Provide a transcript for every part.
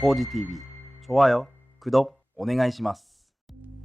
코지TV 좋아요, 구독, 오네가이시마스.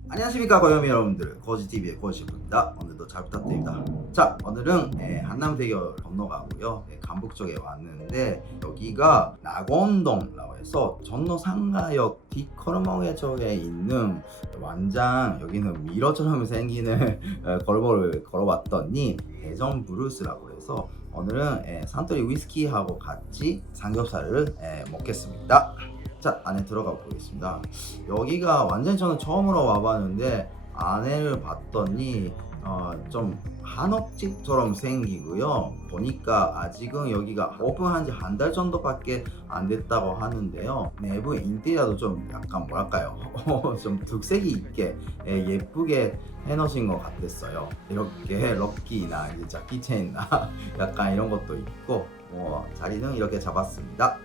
안녕하십니까 고요미 여러분들. 고지TV의 고지셰프입니다. 오늘도 잘 부탁드립니다. 자 오늘은 예, 한남 대교 건너가고요. 예, 간북 쪽에 왔는데 여기가 낙원동이라고 해서 전로 상가역 뒷걸목에 쪽에 있는 완장 여기는 미러처럼 생기는 어, 걸음을 걸어봤더니 대전 브루스라고 해서 오늘은 예, 산토리 위스키하고 같이 삼겹살을 예, 먹겠습니다 자 안에 들어가 보겠습니다 여기가 완전 저는 처음으로 와봤는데 안에를 봤더니 어, 좀 한옥집처럼 생기고요. 보니까 아직은 여기가 오픈한 지 한 달 정도밖에 안 됐다고 하는데요. 내부 인테리어도 좀 약간 뭐랄까요? 좀 특색이 있게 예, 예쁘게 해놓으신 것 같았어요. 이렇게 럭키나 이제 자키체인나 약간 이런 것도 있고 뭐 자리는 이렇게 잡았습니다.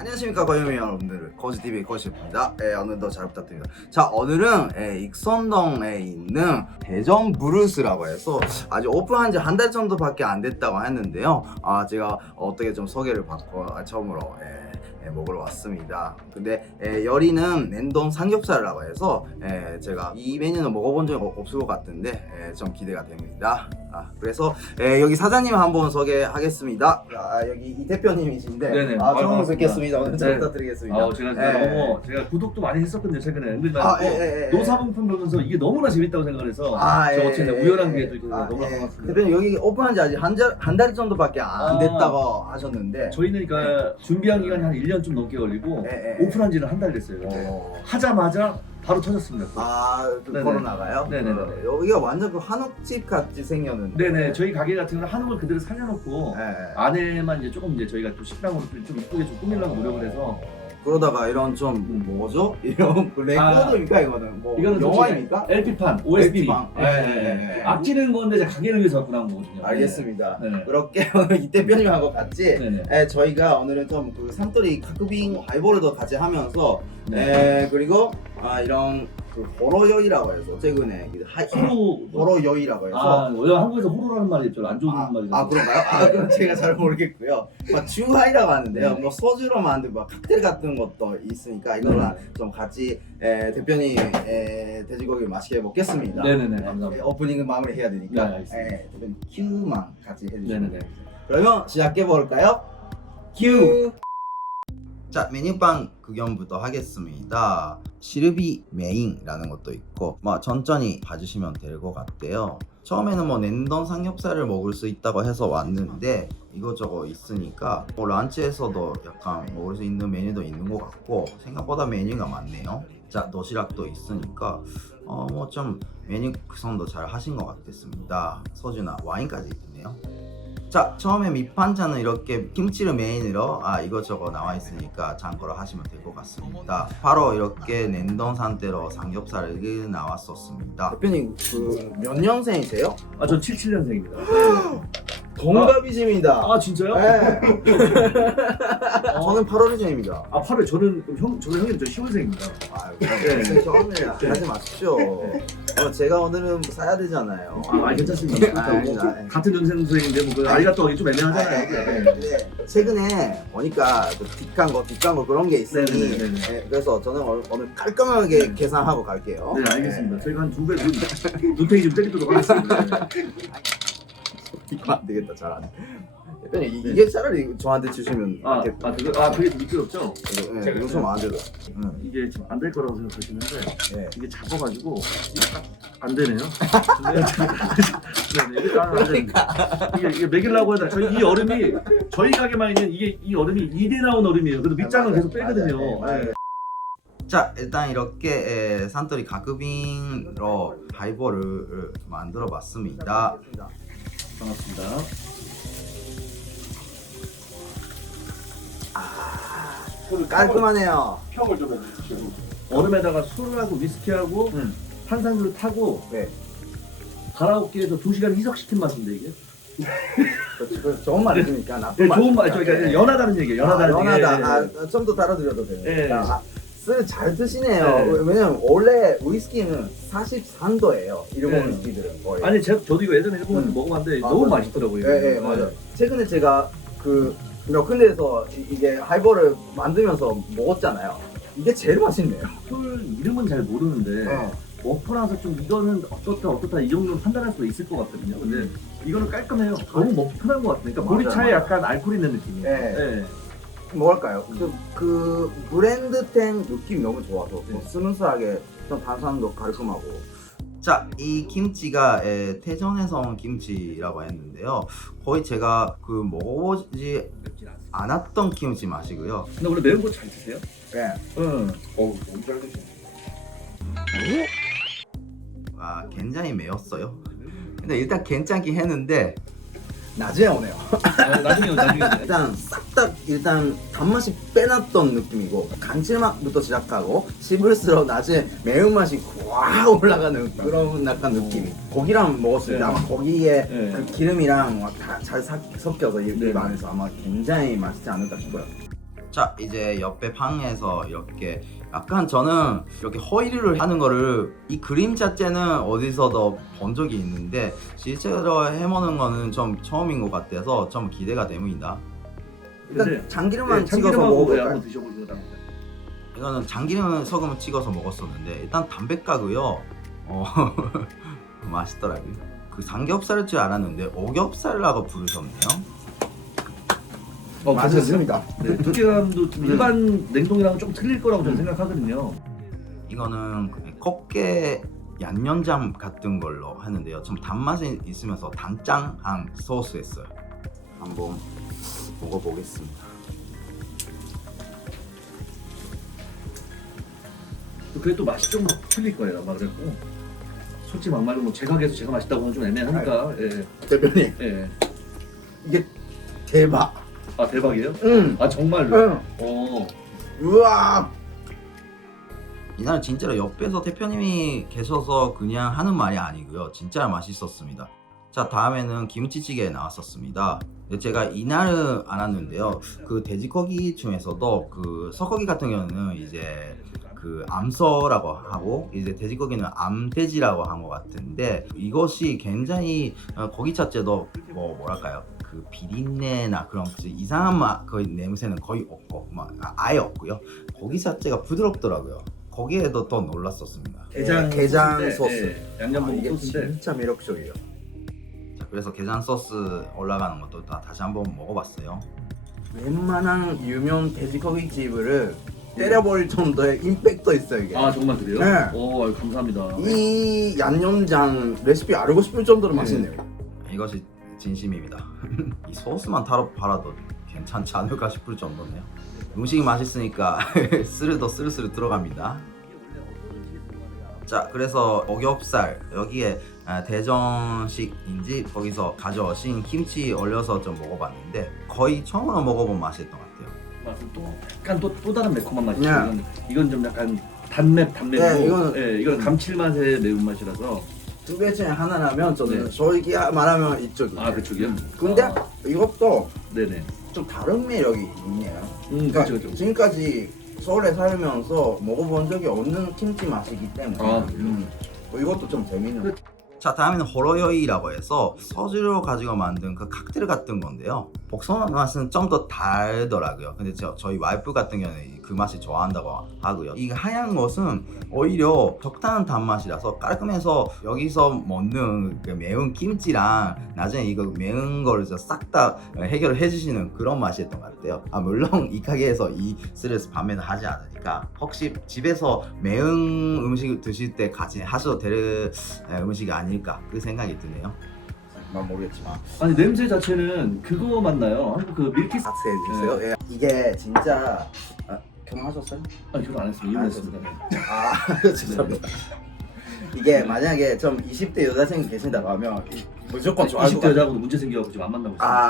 안녕하십니까 고유미 여러분들. 거지TV 거시입니다. 예, 오늘도 잘 부탁드립니다. 자 오늘은 예, 익선동에 있는 대전 브루스라고 해서 아직 오픈한 지 한 달 정도 밖에 안 됐다고 했는데요. 아 제가 어떻게 좀 소개를 받고 아, 처음으로 예, 예, 먹으러 왔습니다. 근데 예, 여리는 냉동 삼겹살이라고 해서 예, 제가 이 메뉴는 먹어본 적 없을 것 같은데 예, 좀 기대가 됩니다 아, 그래서 예, 여기 사장님 한번 소개하겠습니다 아, 여기 이 대표님이신데 네네. 아, 처음 반갑습니다. 뵙겠습니다. 오늘 잘 네. 부탁드리겠습니다. 아, 제가 진짜 예. 너무 제가 구독도 많이 했었거든요 최근에 은근 아, 예, 예, 예. 노사분품 보면서 이게 너무나 재밌다고 생각을 해서 아, 저 예, 어쨌든 예, 우연한 예. 기회도 너무나 예. 반갑습니다. 대표님 여기 오픈한 지 아직 한, 달- 한달 정도밖에 안 아. 됐다고 하셨는데 저희는 그러니까 준비한 기간이 한 1년 좀 넘게 걸리고 예, 예. 오픈한 지는 한 달 됐어요. 근데 어. 하자마자 바로 터졌습니다. 또. 아, 그 네네. 코로나가요? 네네네. 어, 여기가 완전 그 한옥집 같이 생겼는데. 네네 저희 가게 같은 경우는 한옥을 그대로 살려놓고 예, 예. 안에만 이제 조금 이제 저희가 또 식당으로 좀, 좀 이쁘게 좀 꾸미려고 노력을 해서 그러다가 이런 좀 뭐죠? 이런 그 레코드입니까 이거는? 뭐 이거는 영화입니까? LP판, OST 판. 예, 예, 예. 아끼는 건데 이제 가게를 위해서 갖고 나온 거거든요. 알겠습니다. 네 네. 그렇게 오늘 이 대표님하고 같이 네 네. 에, 저희가 오늘은 좀그 산토리 카크빙 하이볼도 같이 하면서 네. 에, 그리고 아, 이런 그 호러여이라고 해서 최근에 그 하, 호로 호러여이라고 해서 아, 원래 한국에서 호로라는 말이 별로 안 좋은 아, 말이죠. 아 그런가요? 아 그럼 제가 잘 모르겠고요. 막 주하이라고 하는데요. 네. 뭐 소주로 만든 막 칵테일 같은 것도 있으니까 이거랑 좀 같이 에, 대표님 에, 돼지고기 맛있게 먹겠습니다. 네네네, 에, 감사합니다. 오프닝은 마무리 해야 되니까 네, 알겠습니다. 에, 대표님 큐만 같이 해주시면 네네네. 됩니다. 그러면 시작해 볼까요? 큐. 자 메뉴판 구경부터 하겠습니다. 시르비 메인이라는 것도 있고 뭐 천천히 봐주시면 될 것 같아요. 처음에는 뭐 냉동 삼겹살을 먹을 수 있다고 해서 왔는데 이것저것 있으니까 뭐 런치에서도 약간 먹을 수 있는 메뉴도 있는 것 같고 생각보다 메뉴가 많네요. 자 도시락도 있으니까 어 뭐 좀 메뉴 구성도 잘 하신 것 같았습니다. 소주나 와인까지 있네요. 자 처음에 밑반찬은 이렇게 김치를 메인으로 아 이것저것 나와 있으니까 참고로 하시면 될 것 같습니다 바로 이렇게 냉동 상태로 삼겹살이 나왔었습니다 대표님 그 몇 년생이세요? 아, 전 77년생입니다. 동갑이십니다 아, 진짜요? 네. 어. 저는 8월생입니다 아, 8월 저는 그럼 형 저는 형님 저 10월생입니다. 아 처음에 하지 마십시오 어, 제가 오늘은 사야 되잖아요 아, 아, 괜찮습니다. 아, 뭐, 아닙니다. 그 같은 연생생인데 뭐그 나이가 또 좀 애매하잖아요. 네, 네. 최근에 보니까 그 뒷간 거, 뒷간 거 그런 게 있으니 네네네네. 네, 그래서 저는 오늘, 오늘 깔끔하게 계산하고 갈게요. 네, 알겠습니다. 저희가 한 두배 눈, 눈탱이 좀 때리도록 하겠습니다. 네. 이거 안 되겠다, 잘 안. 돼. 대표님 이- 이게 차라리 저한테 주시면 아, 아, 그거, 아, 그게 좀 미끄럽죠? 네, 이거 좀안 돼도. 응. 이게 지금 안 될 거라고 생각하시는데 네. 이게 딱안 되네요. 네, 네, 이게 딱안 되네. 이게 이게 먹이려고 하다 저희 이 얼음이 저희 가게만 있는 이게 이 얼음이 2대 나온 얼음이에요. 그래도 밑장은 계속 빼거든요. 맞아요. 네. 자 일단 이렇게 에, 산토리 가크빈으로 하이볼을 만들어 봤습니다. 반갑습니다. 깔끔하네요. 평을 좀 해주시고 얼음에다가 술하고 위스키하고 음. 탄산수를 타고 네. 가라오케에서 2시간 희석시킨 맛인데 이게. 그- 좋은 말이니까 나쁜 네, 말. 좋은 말, 저희가 연하다는 얘기예요. 연하다는 아, 얘기. 연하다. 예, 예. 아, 좀 더 달아드려도 돼요. 예. 아, 술 잘 드시네요. 네. 왜냐면 원래 위스키는 43도예요. 일본 네. 위스키들은 거의. 아니 제, 저도 이거 예전에 일본에서 음. 먹어봤는데 아, 너무 맞아요. 맛있더라고요. 예, 예, 맞아요. 최근에 제가 그몇 군데에서 이- 이게 하이볼을 만들면서 먹었잖아요. 이게 제일 맛있네요. 술 이름은 잘 모르는데 네. 먹고나서 좀 이거는 어떻다 어떻다 이 정도는 판단할 수 있을 것 같거든요. 근데 이거는 깔끔해요. 너무 먹기 편한 것 같으니까 맞아요, 보리차에 맞아요. 약간 알코올 있는 느낌이에요. 네. 네. 뭐랄까요? 그, 그 브랜드템 느낌이 너무 좋아서 네. 스무스하게 좀 탄산도 깔끔하고 자, 이 김치가 에, 태전에서 온 김치라고 했는데요. 거의 제가 그 먹어보지 않았던 김치 맛이고요. 근데 원래 매운 거 잘 드세요? 네. 응. 어우 너무 잘 드시네. 와, 굉장히 매웠어요. 근데 일단 괜찮긴 했는데 오네요. 아, 나중에 나중에. 일단 싹 다 일단 단맛이 빼놨던 느낌이고 감칠맛부터 시작하고 씹을수록 나중에 매운맛이 확 올라가는 그런 약간 느낌이 고기랑 먹었을 때 네. 아마 고기에 네. 그 기름이랑 다잘 섞여서 입 네. 안에서 아마 굉장히 맛있지 않을까 싶어요 자 이제 옆에 방에서 이렇게 약간 저는 이렇게 허위를 하는 거를 이 그림 자체는 어디서도 본 적이 있는데 실제로 해먹는 거는 좀 처음인 것 같아서 좀 기대가 됩니다. 일단 네. 참기름만 네, 찍어서 먹어볼까요? 이거는 참기름 소금을 찍어서 먹었었는데 일단 담백하고요. 어, 맛있더라고요. 그 삼겹살일 줄 알았는데 오겹살이라고 부르셨네요. 어, 맛있습니다. 네, 두께감도 좀 일반 냉동이랑은 좀 틀릴 거라고 저는 생각하거든요. 이거는 곱게 양념장 같은 걸로 하는데요. 좀 단맛이 있으면서 단짠한 소스였어요. 한번 먹어보겠습니다. 그게 또 맛이 좀 틀릴 거예요 아마 그래고 솔직히 막말로 뭐 제가 해서 제가 맛있다고 하면 좀 애매하니까 예, 대표님 예. 이게 대박. 아 대박이에요? 음. 아 정말로? 음. 어 우와. 이날 진짜로 옆에서 대표님이 계셔서 그냥 하는 말이 아니고요. 진짜 맛있었습니다. 자 다음에는 김치찌개 나왔었습니다. 제가 이날은 안 왔는데요. 그 돼지고기 중에서도 그 소고기 같은 경우는 이제 그 암소라고 하고 이제 돼지고기는 암돼지라고 한 것 같은데 이것이 굉장히 어, 고기 자체도 뭐 뭐랄까요 그 비린내나 그런 그 이상한 맛 거의 냄새는 거의 없고 막 아- 아예 없고요. 고기 자체가 부드럽더라고요. 거기에도 더 놀랐었습니다. 게장 네, 게장 소스 예, 양념 아, 이게 소스인데. 진짜 매력적이에요. 자, 그래서 게장 소스 올라가는 것도 다 다시 한번 먹어봤어요. 웬만한 유명 돼지고기 집을 때려버릴 정도의 임팩트 있어요 이게. 아 정말 그래요? 네. 오 감사합니다. 이 양념장 레시피 알고 싶을 정도로 네. 맛있네요. 이것이 진심입니다. 이 소스만 타로 팔아도 괜찮지 않을까 싶을 정도네요. 음식이 맛있으니까 스르도 스르스르 들어갑니다. 자, 그래서 오겹살 여기에 아, 대전식인지 거기서 가져오신 김치 올려서 좀 먹어봤는데 거의 처음으로 먹어본 맛이었던 것 같아요. 맛은 또 약간 또, 또 다른 매콤한 맛이죠 네. 이건, 이건 좀 약간 단맵 단맵이고 네, 이거는- 예, 이건 감칠맛의 매운맛이라서 두 개 중에 하나라면 저는 네. 솔직히 말하면 이쪽이에요. 아 그쪽이요? 근데 아, 이것도 네네 좀 다른 매력이 있네요. 음 그러니까 그쵸 그쵸 지금까지 서울에 살면서 먹어본 적이 없는 김치 맛이기 때문에 아, 그래요? 음, 뭐 이것도 좀 재밌는 거. 자 다음에는 호러여이라고 해서 소주로 가지고 만든 그 칵테일 같은 건데요. 복숭아 맛은 좀 더 달더라고요. 근데 저, 저희 와이프 같은 경우는 그 맛이 좋아한다고 하고요. 이 하얀 것은 오히려 적당한 단맛이라서 깔끔해서 여기서 먹는 그 매운 김치랑 나중에 이거 매운 거를 싹 다 해결을 해주시는 그런 맛이었던 것 같아요. 아 물론 이 가게에서 이 스트레스 판매는 하지 않 으니까 혹시 집에서 매운 음식 드실 때 같이 하셔도 될 에, 음식이 아닐까 그 생각이 드네요. 난 모르겠지만 아니 냄새 자체는 그거 맞나요? 한국 그 밀키 스 박스해 주세요. 예. 이게 진짜 아, 결혼하셨어요? 아 결혼 안 했습니다 안 이혼했습니다 아 죄송합니다. 이게 만약에 좀 20대 여자친구 계신다고 하면 이- 무조건 좋아할 것 20대 같아요. 여자하고도 문제 생겨갖고 지금 안 만나고 있어요 아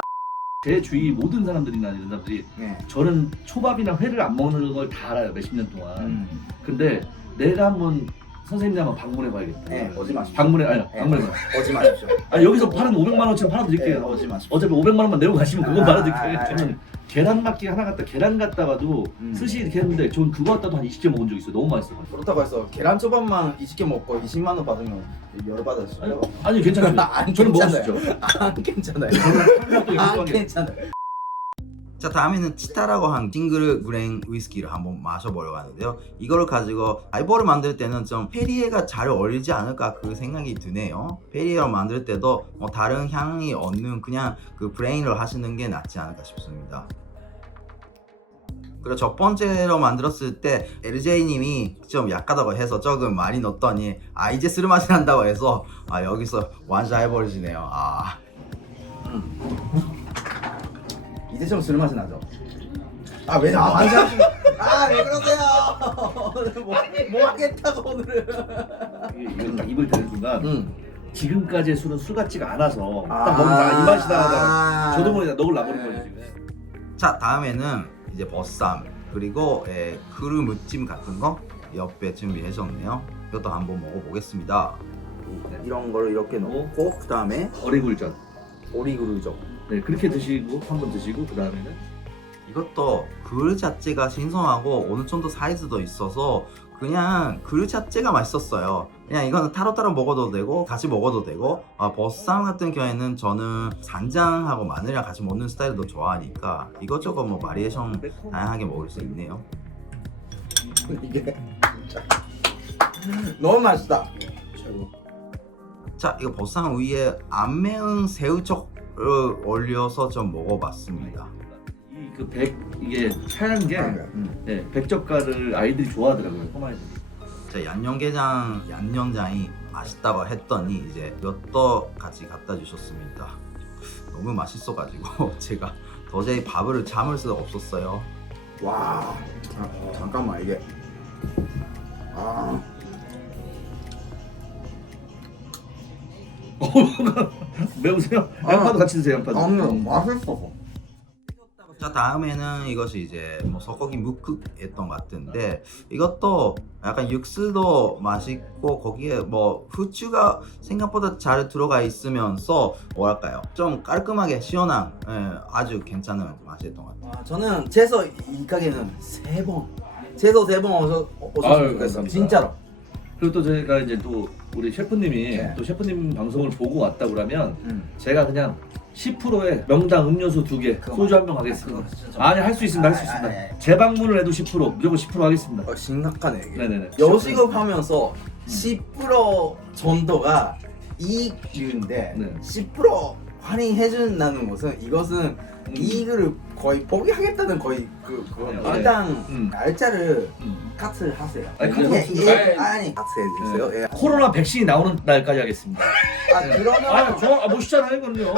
제 주위 모든 사람들이나 이런 사람들이 네. 저는 초밥이나 회를 안 먹는 걸 다 알아요 몇십 년 동안 음. 근데 내가 한번 선생님네 한번 방문해 봐야겠다 네, 오지 마십시오. 방문해 아니 네. 방문해 봐 오지 마십시오. 아 여기서 파는 500만 원치는 팔아 네, 드릴게요 오지 마십시오. 어차피 500만 원만 내고 가시면 그건 아, 팔아 아, 아, 드릴게요 저는 계란 막기 하나 갖다 계란 갖다가도 음. 스시 이렇게 했는데 전 그거 갖다도 한 20개 먹은 적 있어요 너무 맛있어 가지고 그렇다고 해서 계란 초밥만 20개 먹고 20만 원 받으면 열받으시죠? 아니 괜찮아요 안 저는 괜찮아요. 먹었죠 안 괜찮아요. 저는 한국도 안 인정하게 괜찮아요. 자 다음에는 치타라고 한 싱글 그레인 위스키를 한번 마셔보려고 하는데요. 이거를 가지고 하이볼을 만들 때는 좀 페리에가 잘 어울리지 않을까 그 생각이 드네요. 페리에를 만들 때도 뭐 다른 향이 없는 그냥 그 브레인을 하시는 게 낫지 않을까 싶습니다. 그리고 첫 번째로 만들었을 때 LJ님이 좀 약하다고 해서 조금 많이 넣었더니 아 이제 쓸 맛이 난다고 해서 아 여기서 완샷 해버리시네요. 아 이제 좀 술 맛이 나죠? 아 왜? 아 완전 아왜 그러세요? 오늘 뭐, 뭐 하겠다고 오늘은 딱 입을 대는 순간 응. 지금까지의 술은 술 같지가 않아서 딱 먹으면 이 맛이 나다. 아. 저도 모르게 녹을 나버린 거지 지금. 자 다음에는 이제 버쌈 그리고 에, 크루 무찜 같은 거 옆에 준비해줬네요 이것도 한번 먹어보겠습니다 이런 거를 이렇게 넣고 그 다음에 어리굴젓. 오리구르죠 네 그렇게 드시고 한번 드시고 그 다음에는 이것도 그 자체가 신선하고 어느 정도 사이즈도 있어서 그냥 그 자체가 맛있었어요. 그냥 이거는 따로따로 먹어도 되고 같이 먹어도 되고 아, 버쌈 같은 경우에는 저는 간장하고 마늘이랑 같이 먹는 스타일도 좋아하니까 이것저것 뭐 바리에이션 다양하게 먹을 수 있네요. 이게 진짜 너무 맛있다. 최고. 자 이거 버쌈 위에 안 매운 새우젓을 올려서 좀 먹어봤습니다. 이그백 이게 하얀 게 음. 네, 백젓가를 아이들이 좋아하더라고요. 꼬마애들. 제 양념게장 양념장이 맛있다고 했더니 이제 엿도 같이 갖다 주셨습니다. 너무 맛있어가지고 제가 도저히 밥을 참을 수가 없었어요. 와 아, 잠깐만 이게 아 매우세요? 아. 양파도 같이 드세요. 양파도. 맛있어. 자 다음에는 이것이 이제 뭐 소고기 묵국이었던 것 같은데 이것도 약간 육수도 맛있고 거기에 뭐 후추가 생각보다 잘 들어가 있으면서 뭐랄까요 좀 깔끔하게 시원한 예, 아주 괜찮은 맛이었던 것 같아요. 아, 저는 최소 이 가게는 세 번, 최소 세번 오셔 아유, 오셨으면 좋겠어요. 감사합니다. 진짜로. 그리고 또 저희가 이제 또 우리 셰프님이 네. 또 셰프님 방송을 보고 왔다 그러면 음. 제가 그냥 10%에 명당 음료수 두 개, 그거 소주 맞- 한병 하겠습니다. 그거 진짜 아니 할 수 있습니다, 할 수 아, 있습니다. 아, 아, 아. 재방문을 해도 10% 무조건 10% 하겠습니다. 어, 심각하네 이게. 네네네. 여식업 하면서 10% 정도가 이익인데 네. 10% 할인해준다는 것은 이것은 이익을 거의 포기하겠다는 거의 그 그거 네, 일단 음. 날짜를 음. 카트를 하세요. 아니, 카트 예, 없습니다. 예, 아니 카트 해주세요. 예. 코로나 백신이 나오는 날까지 하겠습니다. 아 그러면 아, 저 아, 멋있잖아요, 이거는요.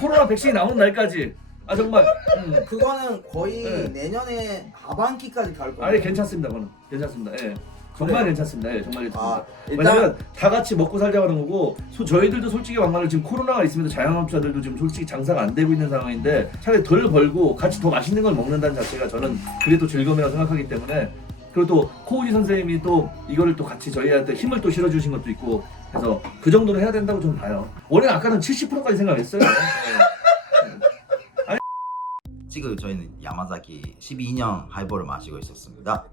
코로나 백신이 나오는 날까지. 아 정말. 음. 그거는 거의 네. 내년에 하반기까지 갈 거예요. 아니 괜찮습니다, 그거는 괜찮습니다. 예. 정말 그래요? 괜찮습니다. 예, 정말 괜찮습니다. 아, 일단 왜냐면 다 같이 먹고 살자고 하는 거고 소, 저희들도 솔직히 막말로 지금 코로나가 있으면서 자영업자들도 지금 솔직히 장사가 안 되고 있는 상황인데 차라리 덜 벌고 같이 더 맛있는 걸 먹는다는 자체가 저는 그게 또 즐거움이라고 생각하기 때문에 그리고 또 코우지 선생님이 또 이거를 또 같이 저희한테 힘을 또 실어주신 것도 있고 그래서 그 정도는 해야 된다고 저는 봐요 원래 아까는 70%까지 생각했어요 예. 지금 저희는 야마자키 12년 하이볼을 마시고 있었습니다.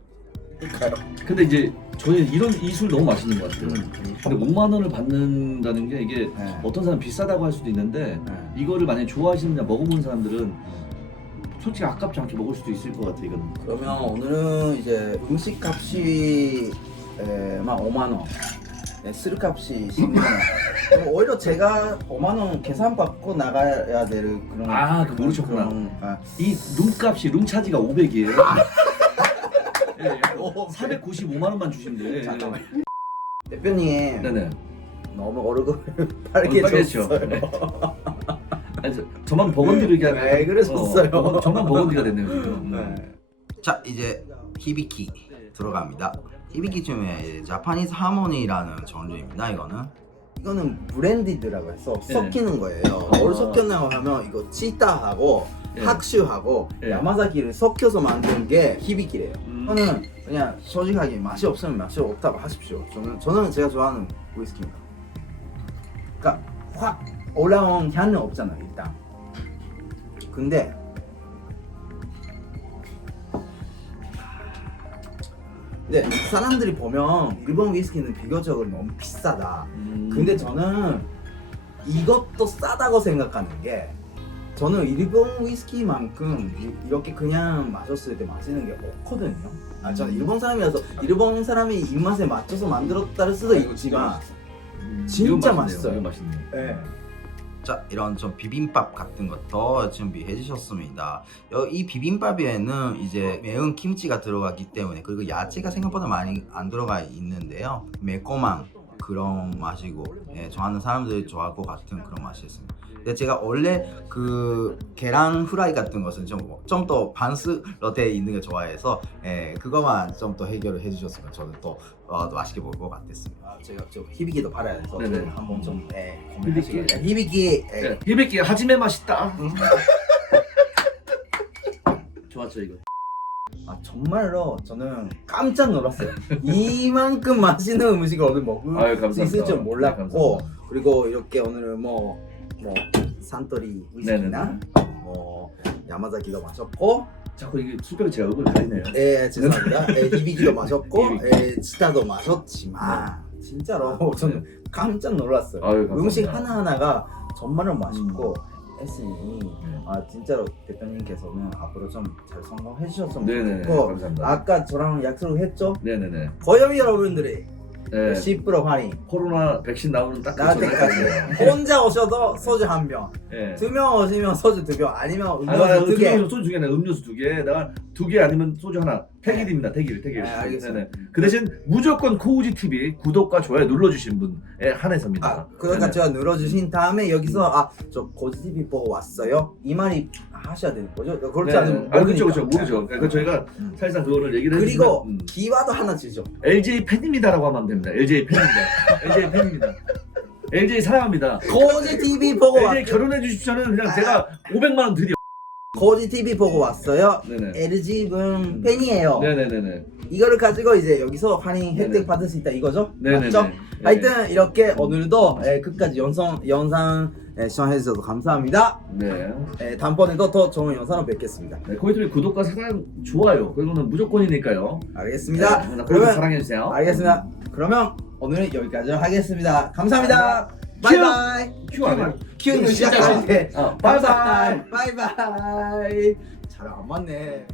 근데 이제 저희는 이런 이 술 너무 맛있는 것 같아요 음. 근데 5만 원을 받는다는 게 이게 네. 어떤 사람 비싸다고 할 수도 있는데 네. 이거를 만약에 좋아하시느냐 먹어본 사람들은 솔직히 아깝지 않게 먹을 수도 있을 것 같아 이거는 그러면 오늘은 이제 음식 값이 에, 막 5만 원, 네, 술 값이 10만 원. 그럼 오히려 제가 5만 원 계산 받고 나가야 될 그런. 아, 그거 모르셨구나. 그런, 아, 이 룸값이 룸차지가 500이에요 예, 오, 495만 원만 주시면 돼 잠깐만. 대표님 네네 너무 얼굴. 빨개졌어요. 아니, 저, 저만 버건디를 얘기하면 왜 그러셨어요? 어, 버건- 저만 버건디가 됐네요 지금 음. 네. 자 이제 히비키 들어갑니다. 히비키 중에 이제 자파니즈 하모니라는 종류입니다. 이거는 이거는 브랜디드라고 해서 네. 섞이는 거예요. 아. 뭘 섞였냐고 하면 이거 치타하고 네. 학슈하고 네. 야마자키를 섞여서 만든 게 히비키래요. 음. 저는 그냥 솔직하게 맛이 없으면 맛이 없다고 하십시오. 저는 저는 제가 좋아하는 위스키입니다. 그러니까 확 올라온 향은 없잖아 일단. 근데 근데 사람들이 보면 일본 위스키는 비교적으로 너무 비싸다. 음. 근데 저는 이것도 싸다고 생각하는 게 저는 일본 위스키만큼 이- 이렇게 그냥 마셨을 때 마시는 게 없거든요. 아 저는 일본 사람이라서 일본 사람이 입맛에 맞춰서 만들었다를 수도 있지만 음, 진짜 이거 맛있어요. 이거 맛있네요. 네. 자 이런 좀 비빔밥 같은 것도 준비해 주셨습니다. 여- 이 비빔밥에는 이제 매운 김치가 들어가기 때문에 그리고 야채가 생각보다 많이 안 들어가 있는데요. 매콤한 그런 맛이고 예, 좋아하는 사람들이 좋아할 것 같은 그런 맛이었습니다. 근데 제가 원래 그 계란 후라이 같은 것은 좀 좀 더 반스로 돼 있는 걸 좋아해서 예, 그거만 좀 더 해결을 해주셨으면 저는 또 어, 더 맛있게 먹을 것 같았습니다. 아, 제가 좀 희비기도 팔아야 돼서 네네. 좀 한번 좀 예, 희비기. 고민하시고 희비기 예. 네, 비비키 하지메 맛있다. 좋았죠 이거. 아 정말로 저는 깜짝 놀랐어요. 이만큼 맛있는 음식을 오늘 먹을 아유, 수 감사합니다. 있을 줄 네, 몰랐고 감사합니다. 그리고 이렇게 오늘은 뭐 뭐 산토리 위스키나. 뭐 야마자키도 마셨고 자꾸 이게 수병 제가 얼굴 가리네요. 예 죄송합니다. 예, 히비기도 마셨고. 예, 치타도 마셨지만 진짜로 저는 깜짝 놀랐어요. 아유, 감사합니다. 음식 하나 하나가 정말로 맛있고 했으니 네. 아 진짜로 대표님께서는 앞으로 좀 잘 성공해 주셨으면 네네네. 좋겠고 감사합니다. 아까 저랑 약속을 했죠? 네네네. 고요미 여러분들이 네. 10% 할인 코로나 백신 나오는 딱그 나올 때까지 혼자 오셔도 소주 한 병, 네. 두명 오시면 소주 두 병, 아니면 아, 음료수 두 개. 소주 두 개네. 음료수 두 개. 나두 개 아니면 소주 하나. 택일입니다. 택일. 택일. 네, 알겠습니다. 네네. 그 대신 무조건 코우지 TV 구독과 좋아요 눌러주신 분에 한해서입니다. 아, 그러니까 제가 눌러주신 다음에 여기서 아저 고지TV 보고 왔어요 이 말이 하셔야 되는 거죠? 그렇지 않으면 아, 그렇죠. 그렇죠. 모르죠. 그러니까 저희가 음. 사실상 그거를 얘기를 그리고 해주면, 음. 기와도 하나 주죠. LG 팬입니다라고 하면 안 됩니다. LG 팬입니다. LG 팬입니다. LG 사랑합니다. 고지TV 보고 LG 왔어요. 결혼해 주십시오는 그냥 제가 500만 원 드려. 고지TV 보고 왔어요. 네네. LG 분 음. 팬이에요. 네네네네. 이거를 가지고 이제 여기서 할인 혜택 네네. 받을 수 있다 이거죠? 네네네. 맞죠? 네. 하여튼 이렇게 오늘도 예, 끝까지 영상 영상 예, 시청해 주셔서 감사합니다. 네. 예, 다음번에도 더 좋은 영상으로 뵙겠습니다. 네. 코이트리 구독과 사랑 좋아요. 그거는 무조건이니까요. 알겠습니다. 네, 그러면 사랑해 주세요. 알겠습니다. 그러면 오늘은 여기까지 하겠습니다. 감사합니다. 큐! 바이바이. 큐 안 해요? 큐는 시작할 때. 어, 바이바이. 바이바이. 잘 안 맞네.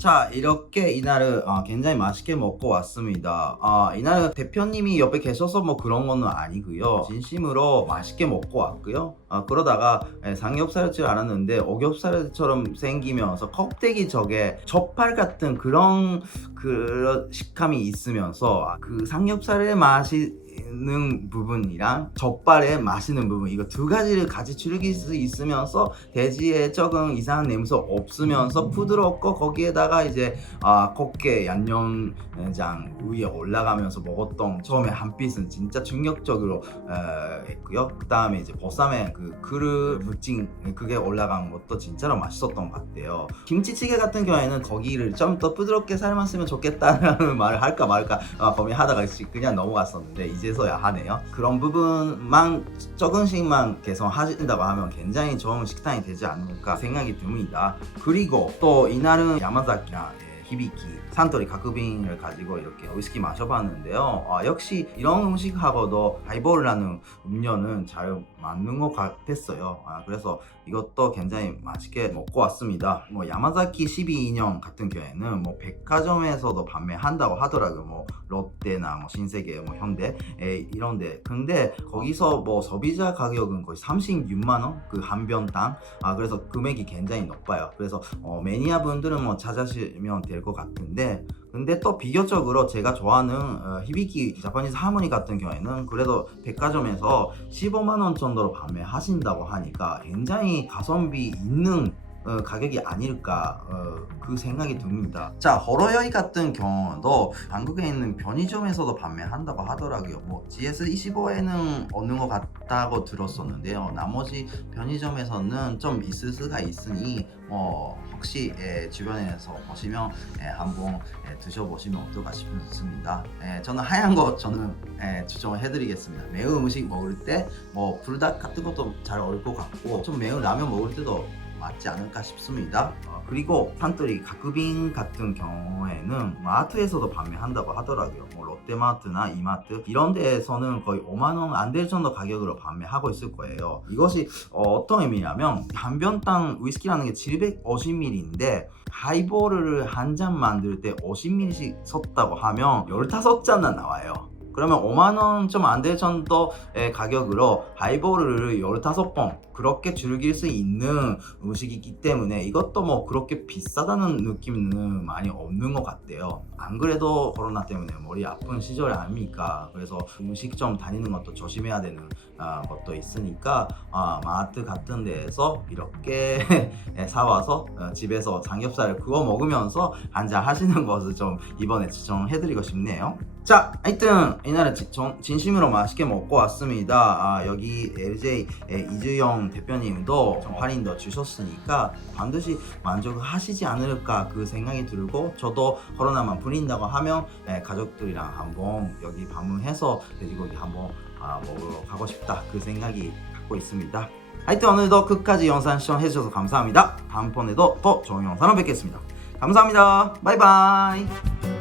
자 이렇게 이날을 어, 굉장히 맛있게 먹고 왔습니다. 아 이날은 대표님이 옆에 계셔서 뭐 그런 거는 아니고요. 진심으로 맛있게 먹고 왔고요. 아, 그러다가 예, 삼겹살일 줄 알았는데 오겹살처럼 생기면서 껍데기 저게 젓발 같은 그런 그런 식감이 있으면서 아, 그 삼겹살의 맛이 는 부분이랑 젓발의 맛있는 부분 이거 두 가지를 같이 즐길 수 있으면서 돼지의 적은 이상한 냄새 없으면서 부드럽고 거기에다가 이제 아 곱게 양념장 위에 올라가면서 먹었던 처음에 한 핏은 진짜 충격적으로 에, 했고요. 그 다음에 이제 보쌈에 그 그릇 무찡 그게 올라간 것도 진짜로 맛있었던 것 같아요. 김치찌개 같은 경우에는 거기를 좀 더 부드럽게 삶았으면 좋겠다라는 말을 할까 말까 아, 고민하다가 그냥 넘어갔었는데 이제 서야 하네요. 그런 부분만 조금씩만 개선하신다고 하면 굉장히 좋은 식단이 되지 않을까 생각이 듭니다. 그리고 또 이날은 야마자키나 예, 히비키, 산토리 가쿠빈을 가지고 이렇게 위스키 마셔봤는데요. 아, 역시 이런 음식하고도 하이볼이라는 음료는 잘 맞는 것 같았어요. 아, 그래서 이것도 굉장히 맛있게 먹고 왔습니다. 뭐 야마자키 12인형 같은 경우에는 뭐 백화점에서도 판매한다고 하더라고요. 뭐 롯데나 뭐 신세계, 뭐 현대 에, 이런데 근데 거기서 뭐 소비자 가격은 거의 36만 원 그 한 병당 아 그래서 금액이 굉장히 높아요. 그래서 어, 매니아 분들은 뭐 찾으시면 될 것 같은데 근데 또 비교적으로 제가 좋아하는 어, 히비키 자파니즈 하모니 같은 경우에는 그래도 백화점에서 15만 원 정도로 판매하신다고 하니까 굉장히 가성비 있는 어, 가격이 아닐까 어, 그 생각이 듭니다. 자 호러여이 같은 경우도 한국에 있는 편의점에서도 판매한다고 하더라고요. 뭐 GS25에는 없는 것 같다고 들었었는데요. 나머지 편의점에서는 좀 있을 수가 있으니 뭐 혹시 예, 주변에서 보시면 예, 한번 예, 드셔보시면 어떨까 싶습니다. 예, 저는 하얀 거 저는 예, 추천을 해드리겠습니다. 매운 음식 먹을 때 뭐 불닭 같은 것도 잘 어울릴 것 같고 좀 매운 라면 먹을 때도 맞지 않을까 싶습니다. 어, 그리고 산토리 가쿠빈 같은 경우에는 마트에서도 판매한다고 하더라고요. 뭐 롯데마트나 이마트 이런 데에서는 거의 5만 원 안 될 정도 가격으로 판매하고 있을 거예요. 이것이 어, 떤 의미냐면 한 병당 위스키라는 게 750ml인데 하이볼을 한 잔 만들 때 50ml씩 섞다고 하면 15잔나 나와요. 그러면 5만 원 좀 안 될 정도 의 가격으로 하이볼을 15번 그렇게 즐길 수 있는 음식이기 때문에 이것도 뭐 그렇게 비싸다는 느낌은 많이 없는 것 같대요. 안 그래도 코로나 때문에 머리 아픈 시절 아닙니까? 그래서 음식점 다니는 것도 조심해야 되는 아, 것도 있으니까 아, 마트 같은 데에서 이렇게 사와서 어, 집에서 삼겹살을 구워 먹으면서 한잔 하시는 것을 좀 이번에 추천해드리고 싶네요. 자, 하여튼 이날은 진심으로 맛있게 먹고 왔습니다. 아, 여기 LJ 에, 이주영 대표님도 좀 할인 더 주셨으니까 반드시 만족하시지 않을까 그 생각이 들고 저도 코로나만 풀린다고 하면 에, 가족들이랑 한번 여기 방문해서 돼지고기 한번 아, 먹으러 가고 싶다 그 생각이 갖고 있습니다. 하여튼 오늘도 끝까지 영상 시청해주셔서 감사합니다. 다음번에도 더 좋은 영상으로 뵙겠습니다. 감사합니다. 바이바이.